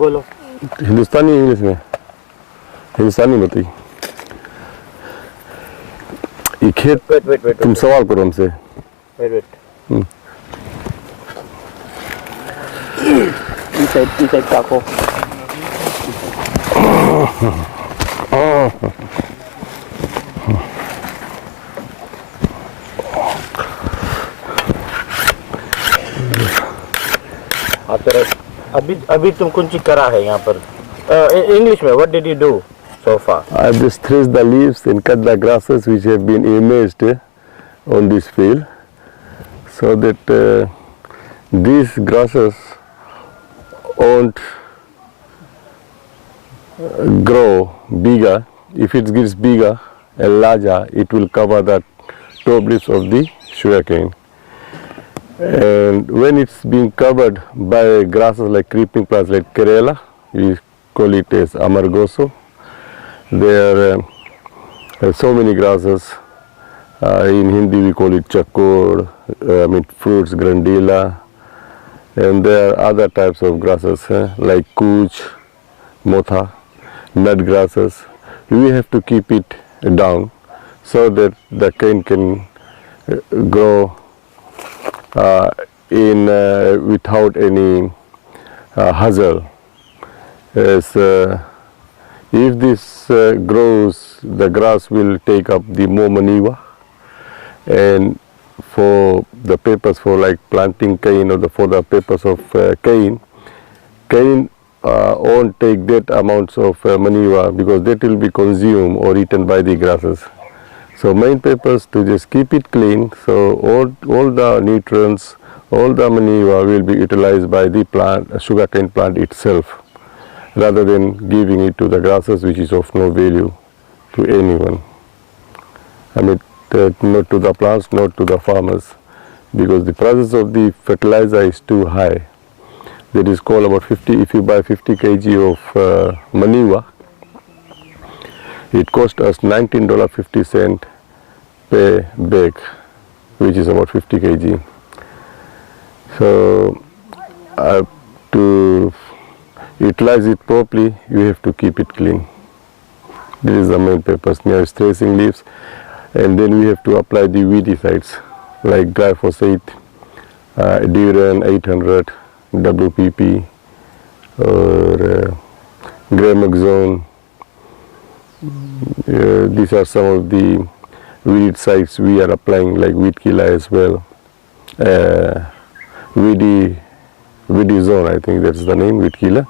बोलो हिंदुस्तानी इंग्लिश में हिंदुस्तानी बताइए ये खेत वेट तुम सवाल करो हमसे वेट इनसाइड ताको अभी तुम कौन चीज करा है यहाँ पर इंग्लिश में what did you do so far? I just threshed the leaves and cut the grasses which have been imaged on this field, so that these grasses won't grow bigger. If it gets bigger and larger, it will cover the top leaves of the sugarcane. And when it's being covered by grasses like creeping plants like Kerala, we call it as amargoso. There are so many grasses. In Hindi we call it chakor, fruits, grandila, and there are other types of grasses like kuch, motha, nut grasses. We have to keep it down so that the cane can grow without any hassle. As if this grows, the grass will take up the more manure, and for the purpose for like planting cane or for the purpose of cane won't take that amounts of manure because that will be consumed or eaten by the grasses. So main purpose to just keep it clean, so all the nutrients, all the manure will be utilized by the plant, sugarcane plant itself, rather than giving it to the grasses, which is of no value to anyone. Not to the plants, not to the farmers, because the prices of the fertilizer is too high. That is called about 50, if you buy 50 kg of manure, it costs us $19.50 per bag, which is about 50 kg. So to utilize it properly, you have to keep it clean. This is the main purpose. Near stressing leaves, and then we have to apply the weedicides like glyphosate, Duran 800, WPP, or Gramaxone. These are some of the weedicides we are applying, like weed killer as well. Weedizone, I think that's the name, weed killer.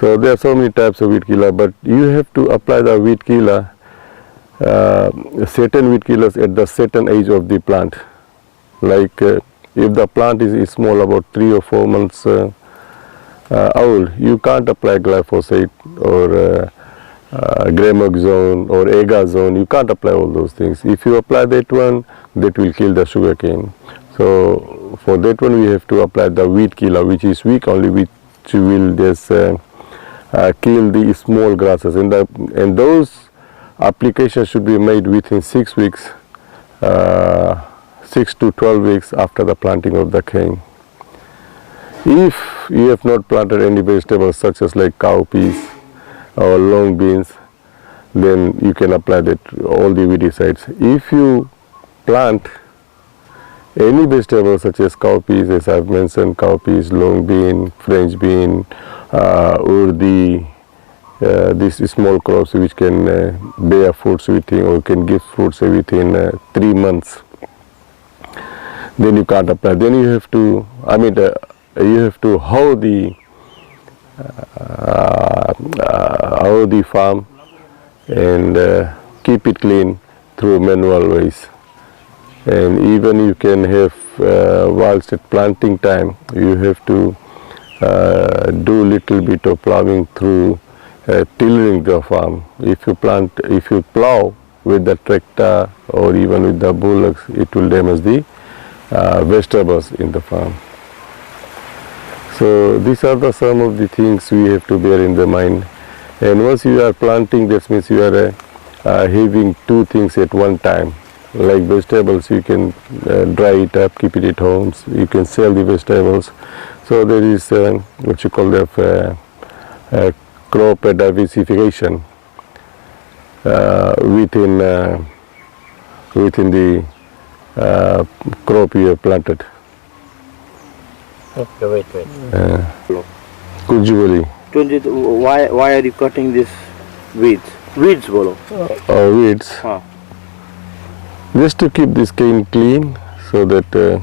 So there are so many types of weed killer, but you have to apply the weed killer, certain weed killers at the certain age of the plant. Like if the plant is small, about 3 or 4 months old, you can't apply glyphosate or Gramaxone or Agazone. You can't apply all those things. If you apply that one, that will kill the sugarcane. So for that one, we have to apply the weed killer, which is weak only, which will just kill the small grasses, and those applications should be made within 6 weeks, 6 to 12 weeks after the planting of the cane. If you have not planted any vegetables such as like cowpeas or long beans, then you can apply that all the weedicides. If you plant any vegetables such as cowpeas, as I've mentioned, cowpeas, long bean, French bean, urdi, these small crops which can bear fruits within, or can give fruits within 3 months, then you can't apply. Then you have to, you have to hoe the farm and keep it clean through manual ways. And even you can have, whilst at planting time, you have to do little bit of plowing through tillering the farm. If you plow with the tractor or even with the bullocks, it will damage the vegetables in the farm. So these are some of the things we have to bear in the mind. And once you are planting, that means you are having 2 things at one time. Like vegetables, you can dry it up, keep it at home. You can sell the vegetables. So there is what you call the crop diversification within the crop you have planted. Okay, wait. Kujiboli. Why are you cutting these weeds? Weeds, bolo. Weeds. Just to keep this cane clean, so that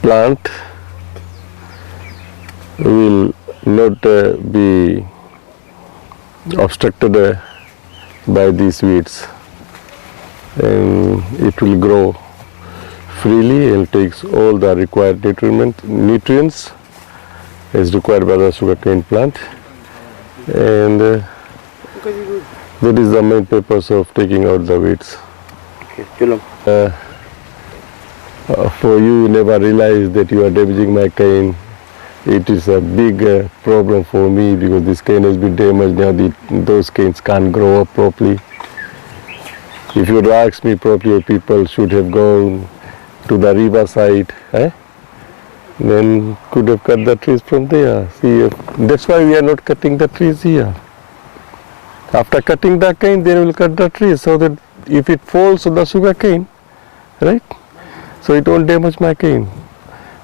plant will not be obstructed by these weeds, and it will grow freely and takes all the required nutrients as required by the sugarcane plant, and that is the main purpose of taking out the weeds. Okay, for you never realize that you are damaging my cane. It is a big problem for me because this cane has been damaged. Now those canes can't grow up properly. If you would ask me properly, people should have gone to the riverside, then could have cut the trees from there. See, that's why we are not cutting the trees here. After cutting the cane, then we will cut the trees so that if it falls on the sugar cane, right? So it won't damage my cane.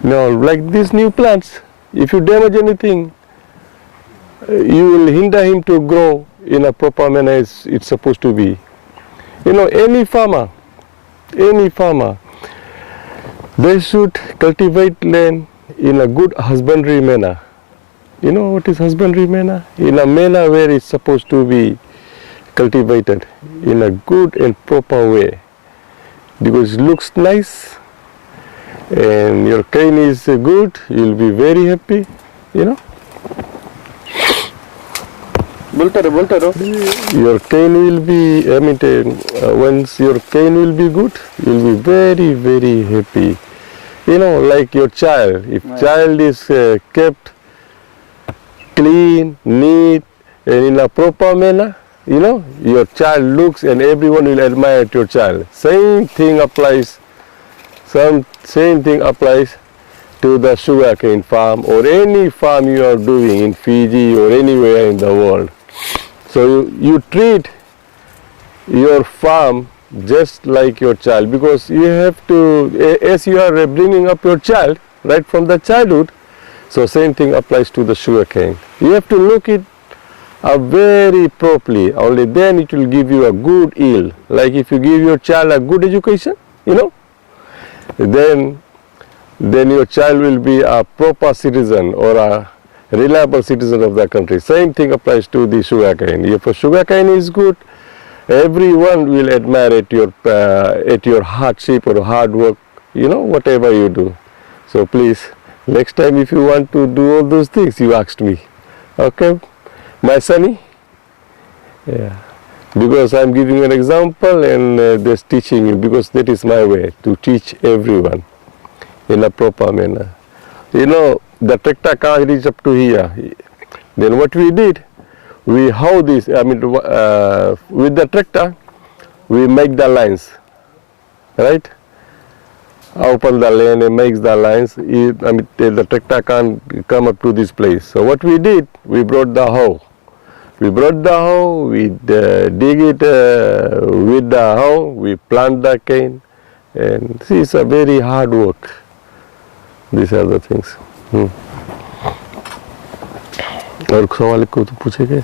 Now, like these new plants, if you damage anything, you will hinder him to grow in a proper manner as it's supposed to be. You know, any farmer, they should cultivate land in a good husbandry manner. You know what is husbandry manner? In a manner where it's supposed to be cultivated in a good and proper way, because it looks nice and your cane is good, you'll be very happy, you know. Your cane will be, once your cane will be good, you'll be very, very happy. You know, like your child. If child is kept clean, neat, and in a proper manner, you know, your child looks and everyone will admire your child. Same thing applies to the sugarcane farm or any farm you are doing in Fiji or anywhere in the world. So you treat your farm just like your child, because you have to, as you are bringing up your child right from the childhood, so same thing applies to the sugarcane. You have to look it up very properly, only then it will give you a good yield. Like if you give your child a good education, you know, then your child will be a proper citizen or a reliable citizen of the country. Same thing applies to the sugarcane. If a sugarcane is good, everyone will admire at your hardship or hard work, you know, whatever you do. So please, next time if you want to do all those things, you ask me. Okay, my sonny? Yeah. Because I'm giving you an example and just teaching you, because that is my way to teach everyone in a proper manner. You know, the tractor can't reach up to here. Then what we did, we hoe this, with the tractor, we make the lines, right? Open the lane and makes the lines. The tractor can't come up to this place. So what we did, we brought the hoe. We dig it with the hoe, we plant the cane, and see, it's a very hard work. These are the things. और सवाल को तो पूछेंगे.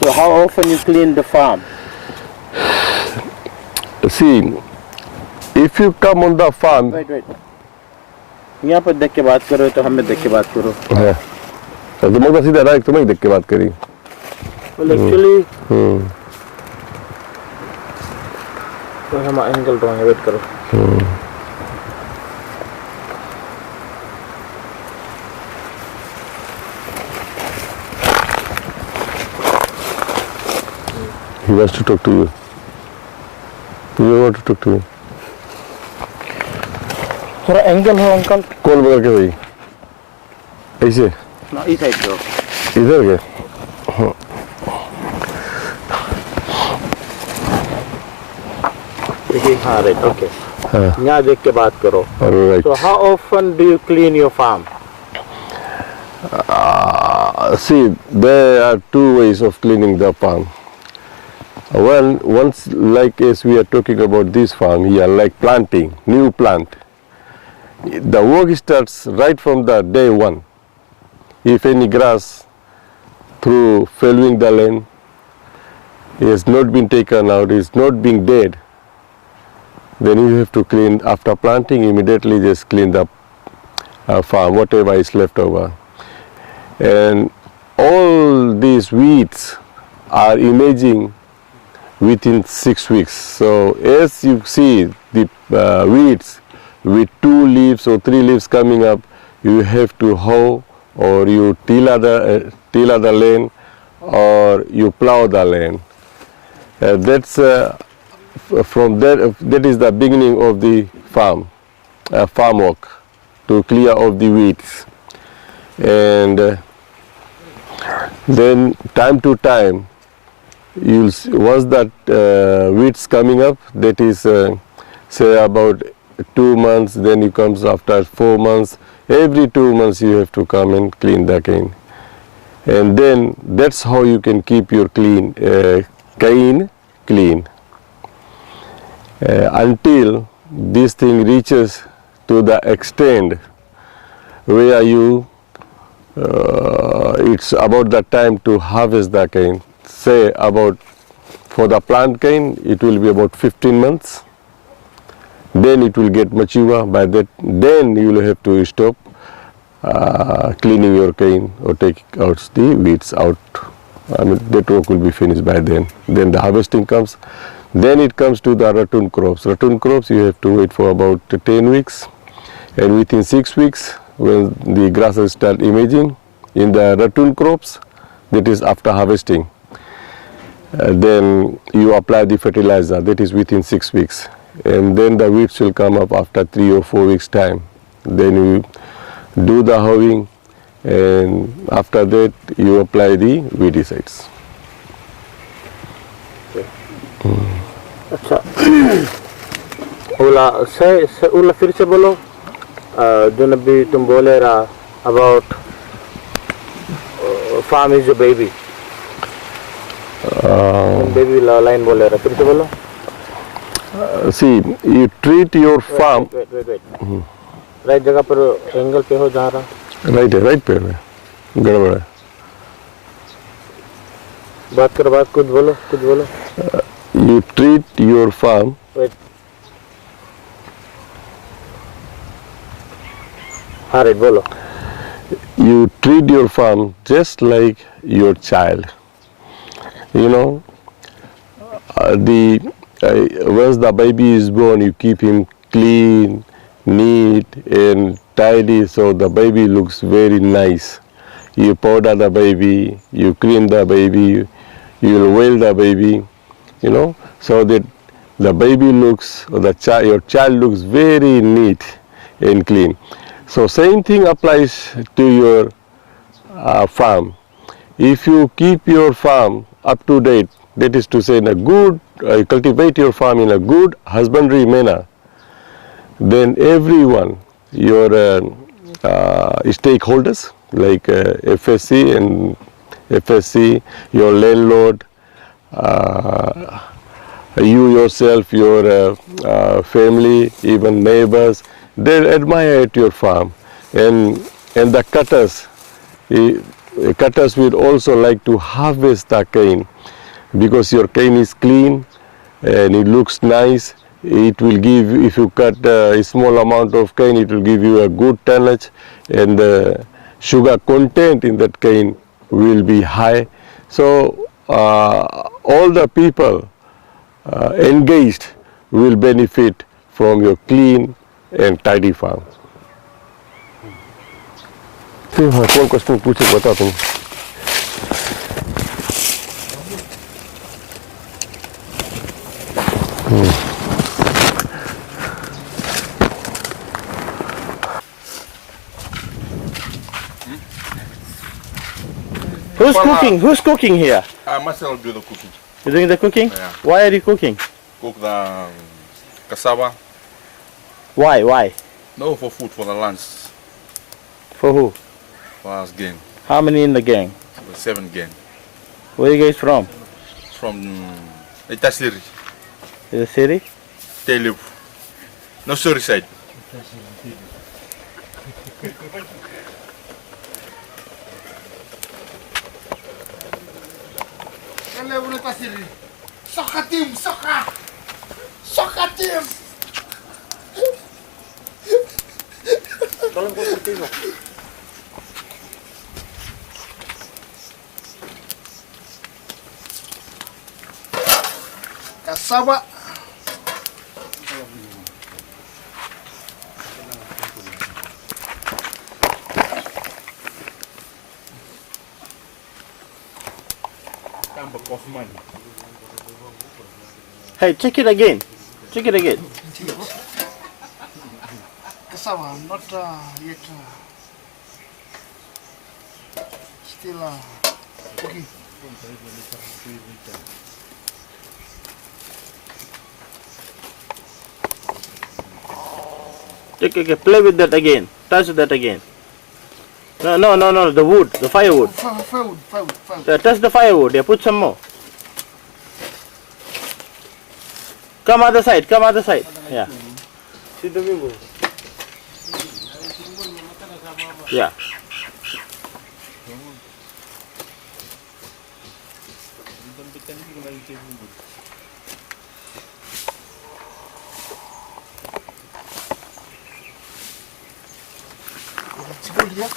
So how often you clean the farm? See, if you come on the farm. Wait. यहाँ पर देख के बात करो तो हमें देख के बात करो. हाँ. तो तुम लोग सीधा डायरेक्ट तुम्हें देख के बात करी. Well, actually. तो हम एंगल ड्राइंग वेट करो. He wants to talk to you. You want to talk to me? थोड़ा एंगल हो अंकल. कौन बदल के भाई? ऐसे? ना इस साइड को. इधर के? हाँ राइट ओके. यहाँ देख के बात करो. Right. So how often do you clean your farm? See, there are two ways of cleaning the farm. Once, like as we are talking about this farm here, like planting, new plant, the work starts right from the day one. If any grass through following the land is not been taken out, is not being dead, then you have to clean. After planting, immediately just clean the farm, whatever is left over. And all these weeds are emerging within 6 weeks. So as you see the weeds with 2 leaves or 3 leaves coming up, you have to hoe or you till the land or you plow the land. That's from there. That is the beginning of the farm work, to clear off the weeds. And then time to time, you'll see, once that weeds coming up, that is say about 2 months, then it comes after 4 months. Every 2 months you have to come and clean the cane. And then that's how you can keep your cane clean until this thing reaches to the extent where you it's about the time to harvest the cane. Say about, for the plant cane, it will be about 15 months. Then it will get mature. By that, then you will have to stop cleaning your cane or take out the weeds out. I mean, that work will be finished by then. Then the harvesting comes. Then it comes to the ratoon crops. Ratoon crops, you have to wait for about 10 weeks. And within 6 weeks, when the grasses start emerging in the ratoon crops, that is after harvesting, then you apply the fertilizer. That is within 6 weeks. And then the weeds will come up after 3 or 4 weeks time. Then you do the hoeing, and after that you apply the weedicides. अच्छा उला फिर से बोलो जो नबी तुम बोले रहा about farm is a baby. Baby line बोले रहा फिर से बोलो. See, you treat your farm. Wait. Right जगह पर एंगल पे हो जा रहा. Right है, right पे है. गड़बड़ है. बात कुछ बोलो. You treat your farm. Wait. Alright, बोलो. You treat your farm just like your child. You know, once the baby is born, you keep him clean, neat and tidy, so the baby looks very nice. You powder the baby, you clean the baby, you will wail the baby, you know, so that the baby looks, or your child looks very neat and clean. So same thing applies to your farm. If you keep your farm up to date, that is to say in a good, cultivate your farm in a good husbandry manner, then everyone, your stakeholders like FSC, your landlord, you yourself, your family, even neighbors, they admire at your farm. And the cutters will also like to harvest the cane, because your cane is clean and it looks nice. It will give, if you cut a small amount of cane, it will give you a good tonnage, and the sugar content in that cane will be high. So all the people engaged will benefit from your clean and tidy farm. कौन question पूछे बता तुम. Who's cooking here? Myself do the cooking. You're doing the cooking? Yeah. Why are you cooking? Cook the cassava, Why? Why? No, for food, for the lunch, For who? for us gang. How many in the gang? 7 gang. Where you guys from? From Itasiri, The city? Teleb. No, sorry side. Soccer team, soccer! Soccer team! Cassava. Hey, check it again. Check it again. Cassava, not yet. Still cooking. Okay, play with that again. Touch that again. No, the wood, the firewood. Firewood. Touch the firewood, yeah, put some more. Come other side, yeah. Yeah. Cebolla.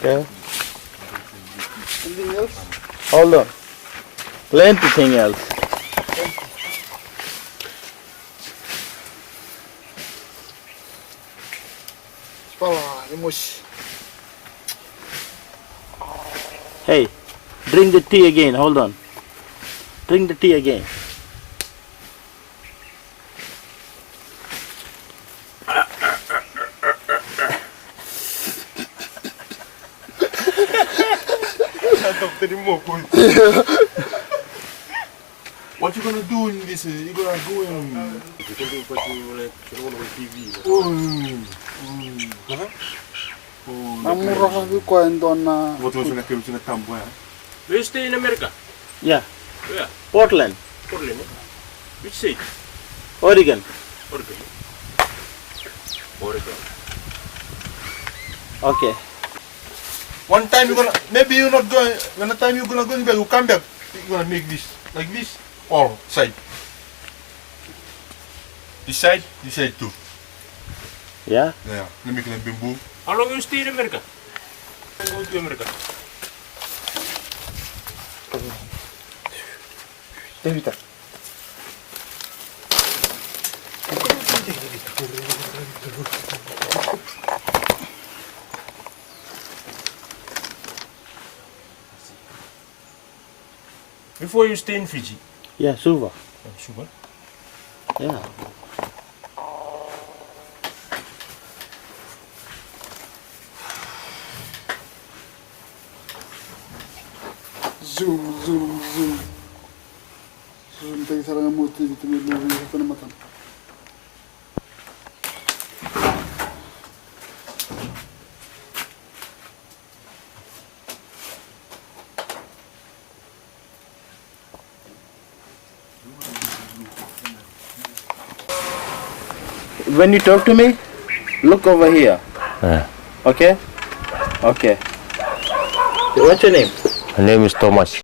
Okay. Anything else? Hold on. Plenty thing else. Spala, emoji. Hey, drink the tea again. Hold on. Drink the tea again. What you gonna do in this? You gonna go in? Namurah sabi ko doon na. What was gonna come to the camp? Do you stay in America? Yeah. Where? Portland, Portland. Which state? Oregon. Oregon. Oregon. Okay. One time you're gonna, maybe you're not going, when the time you're gonna go back, you come back, you're gonna make this, like this, all side. This side too. Yeah. Yeah, let me make a bamboo. How long you stay in America? Go to America. Devita. Before you stay in Fiji? Yeah, Suva. Suva. Yeah. Zoom. Zoom tayo sa mga multi dito may movie sa panamatan. When you talk to me, look over here. Yeah. Okay? Okay. What's your name? My name is Thomas.